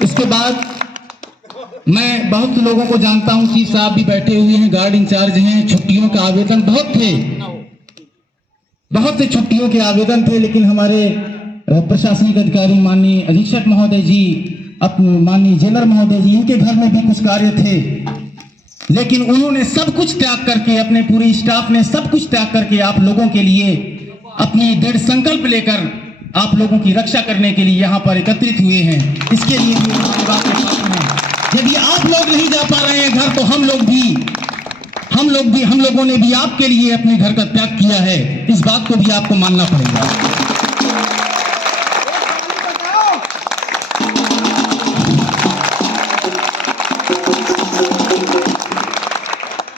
इसके बाद मैं बहुत लोगों को जानता हूं, चीफ साहब भी बैठे हुए हैं, गार्ड इंचार्ज हैं। छुट्टियों के आवेदन बहुत थे, बहुत से छुट्टियों के आवेदन थे, लेकिन हमारे प्रशासनिक अधिकारी माननीय अधीक्षक महोदय जी, माननीय जेलर महोदय जी, इनके घर में भी कुछ कार्य थे, लेकिन उन्होंने सब कुछ त्याग करके, अपने पूरे स्टाफ ने सब कुछ त्याग करके आप लोगों के लिए अपनी दृढ़ संकल्प लेकर आप लोगों की रक्षा करने के लिए यहाँ पर एकत्रित हुए हैं। इसके लिए भी धन्यवाद के पात्र हैं। यदि आप लोग नहीं जा पा रहे हैं घर, तो हम लोगों ने भी आपके लिए अपने घर का त्याग किया है। इस बात को भी आपको मानना पड़ेगा।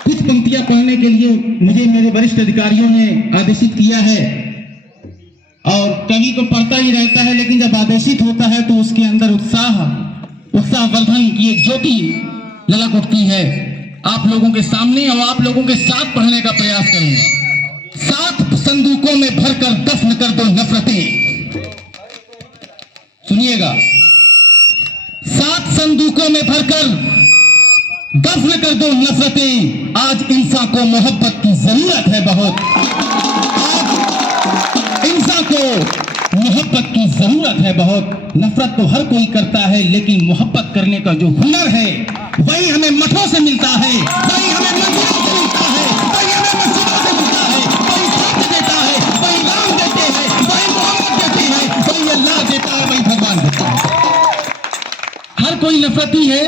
कुछ पंक्तियां पढ़ने के लिए मुझे मेरे वरिष्ठ अधिकारियों ने आदेशित किया है, और कवि तो पढ़ता ही रहता है, लेकिन जब आदेशित होता है तो उसके अंदर उत्साहवर्धन की एक ज्योति ललक उठती है। आप लोगों के सामने और आप लोगों के साथ पढ़ने का प्रयास करूंगा। 7 संदूकों में भरकर दफन कर दो नफरतें। सुनिएगा, 7 संदूकों में भरकर दफन कर दो नफरतें। आज इंसान को मोहब्बत की जरूरत है बहुत। इंसान को मोहब्बत की जरूरत है बहुत। नफरत तो हर कोई करता है, लेकिन मोहब्बत करने का जो हुनर है वही हमें मठों से मिलता है, वही हमें मंदिरों से मिलता है, वही हमें मस्जिदों से मिलता है, वही सत्य देता है, वही राम देते हैं, वही मोहम्मद देते हैं, वही अल्लाह देता है, वही भगवान देता है। हर कोई नफरती है।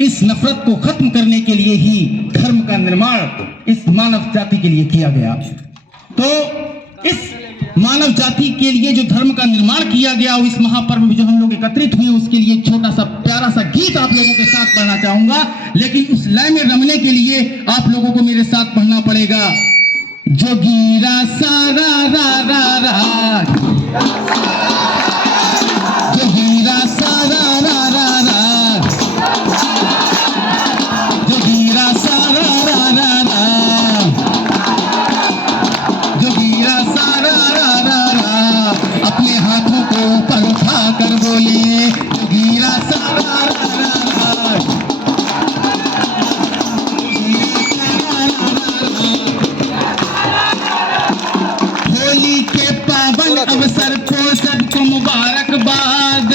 इस नफरत को खत्म करने के लिए ही धर्म का निर्माण इस मानव जाति के लिए किया गया। तो इस मानव जाति के लिए जो धर्म का निर्माण किया गया, और इस महापर्व में जो हम लोग एकत्रित हुए, उसके लिए छोटा सा प्यारा सा गीत आप लोगों के साथ पढ़ना चाहूंगा। लेकिन उस लय में रमने के लिए आप लोगों को मेरे साथ पढ़ना पड़ेगा। जोगीरा सारा रा रा रा, जोगीरा सारा रा रा रा, जोगीरा सारा रा रा रा, जोगीरा सारा रा रा रा। अपने हाथों को ऊपर उठा कर बोलिए, जोगीरा सारा रा रा रा, होली के पावन अवसर को सबको मुबारकबाद।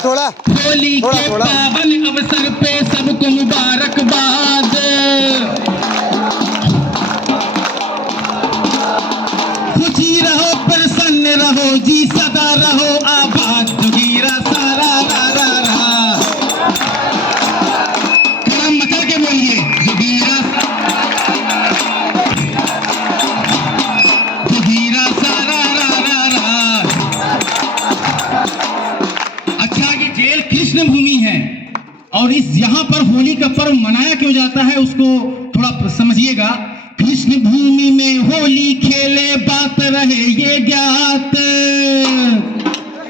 थोड़ा होली के पावन अवसर पे सबको मुबारकबाद। खुशी रहो, प्रसन्न रहो जी, सदा रहो आबाद। जोगीरा सारा रा रा रा, कदम मचा के बोलिए, जोगीरा सारा रा रा रा। अच्छा, ये जेल कृष्ण भूमि है, और इस यहाँ पर होली का पर्व मनाया क्यों जाता है उसको थोड़ा समझिएगा। कृष्ण भूमि में होली खेले बात रहे ये ज्ञात,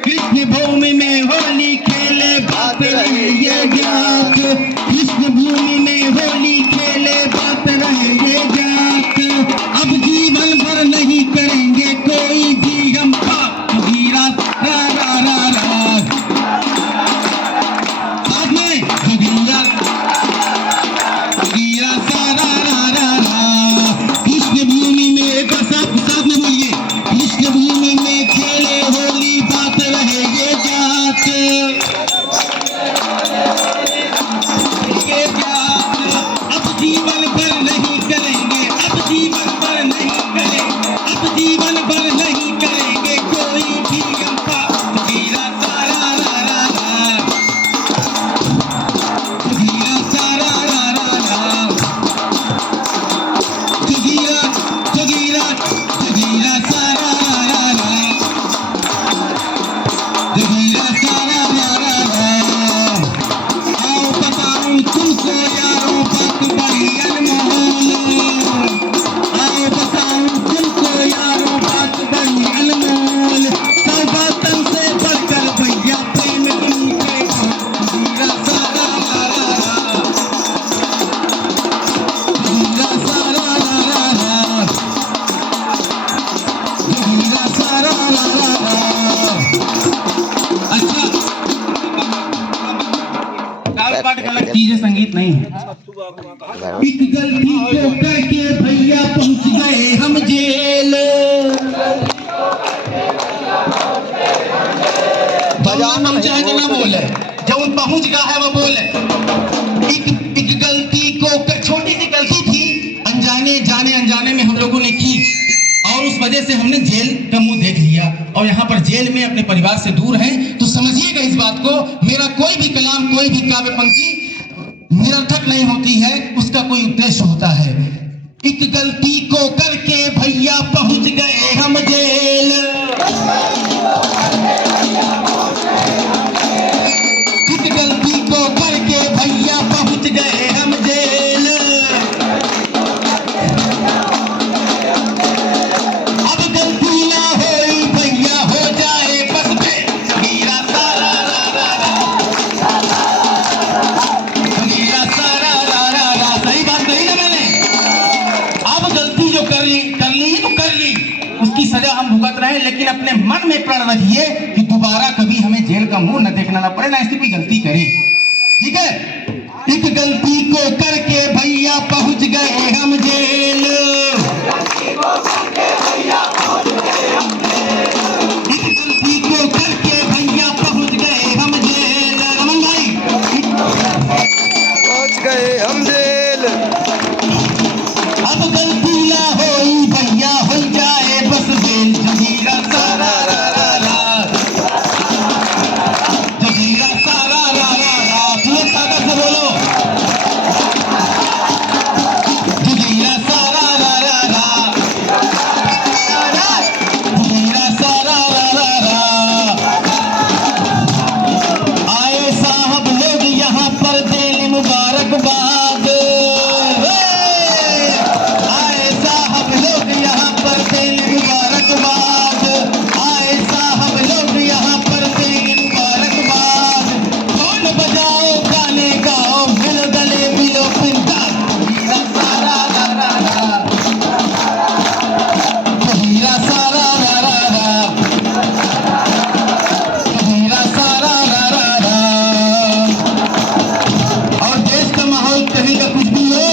कृष्ण भूमि में होली खेले बात रहे ये ज्ञात, कृष्ण भूमि में होली खेले बात रहे ये ज्ञात। अब जीवन भर नहीं करेंगे कोई भी हम पाप। जोगीरा रा रा रा रा, साथ में जोगीरा, जोगीरा सारा रा रा रा। कृष्ण भूमि में, एक साथ में बोलिए, कृष्ण भूमि एक गलती को करके भैया पहुंच गए हम जेल। बजाना चाहे तो ना बोले, जब पहुंच गया है वो बोले। एक गलती को, छोटी सी गलती थी, अनजाने में हम लोगों ने की और उस वजह से हमने जेल का मुंह देख लिया और यहाँ पर जेल में अपने परिवार से दूर हैं। तो समझिएगा इस बात को, मेरा कोई भी कलाम, कोई भी काव्य पंक्ति निरर्थक नहीं होती है, उसका कोई उद्देश्य होता है। एक गलती को करके भैया पहुंच गए हम जेल। एक गलती को करके भैया पहुंच गए हम जेल। अब गलती ना होई भैया हो जाए बस में हीरा सारा रा रा रा, हीरा सारा रा रा रा। सही बात कही ना मैंने? अब गलती जो कर ली तो कर ली, उसकी सजा हम भुगत रहे हैं, लेकिन अपने मन में प्रण रखिए कि दोबारा कभी हमें जेल का मुंह न देखना ना पड़े, ना ऐसी कोई गलती करें। ठीक है? एक गलती को करके भैया पहुंच गए हम जेल। एक गलती को करके भैया पहुंच गए हम जेल। रमन भाई, पहुंच गए हम जेल। अब गलती ना होई भैया हो जाए बस जेल। जजीरा सारा रा रा रा, जजीरा सारा रा रा रा। पूरे ताकत से बोलो, जजीरा सारा रा रा रा, जजीरा सारा रा रा रा। आए साहब लोग यहाँ पर देने मुबारकबाद। आए साहब लोग यहाँ पर देने मुबारकबाद। आए साहब लोग यहाँ पर देने मुबारकबाद। कौन बजाओ गाने गाओ, मिलो गले मिलो पिंडा। हीरा सारा रा रा रा, हीरा सारा रा रा रा, हीरा सारा रा रा रा। और देश का माहौल कहीं का कुछ भी हो,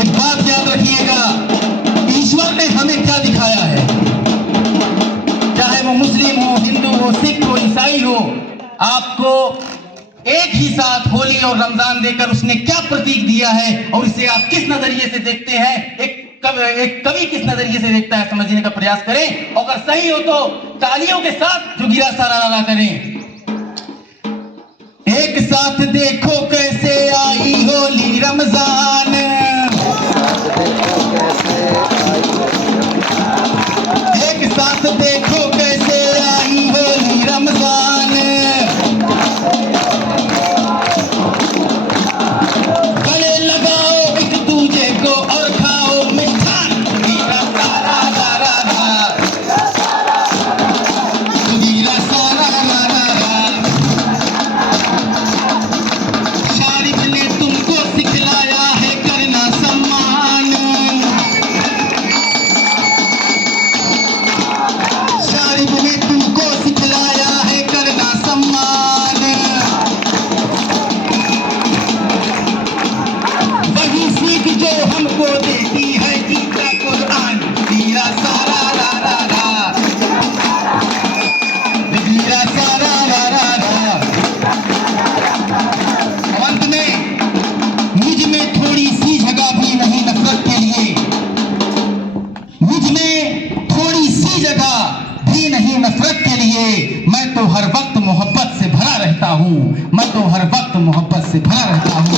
एक बात याद रखिएगा, ईश्वर ने हमें क्या दिखाया है, चाहे वो मुस्लिम हो, हिंदू हो, सिख हो, ईसाई हो, आपको एक ही साथ होली और रमजान देकर उसने क्या प्रतीक दिया है और इसे आप किस नजरिए से देखते हैं, एक कवि किस नजरिए से देखता है, समझने का प्रयास करें। अगर सही हो तो तालियों के साथ जो गिरा सारा ला करें। एक साथ देखो कैसे आई होली रमजान। एक साथ देखो कैसे आई होली रमजान। गले लगाओ एक दूजे को और खाओ मिष्ठान। हीरा सारा रा रा रा, हीरा सारा रा रा रा। शारिफ ने तुमको सिखलाया है करना सम्मान। शारिफ ने तुमको सिखलाया है करना सम्मान। वही सीख जो हमको देती है गीता कुरान। हीरा सारा रा रा रा, हीरा सारा रा रा रा। अंत में मुझ में थोड़ी सी जगह भी नहीं नफरत के लिए, मुझ में थोड़ी सी जगह भी नहीं नफरत के लिए। मैं तो हर वक्त मोहब्बत से भरा रहता हूँ, मैं तो हर वक्त मोहब्बत से भरा रहता हूँ।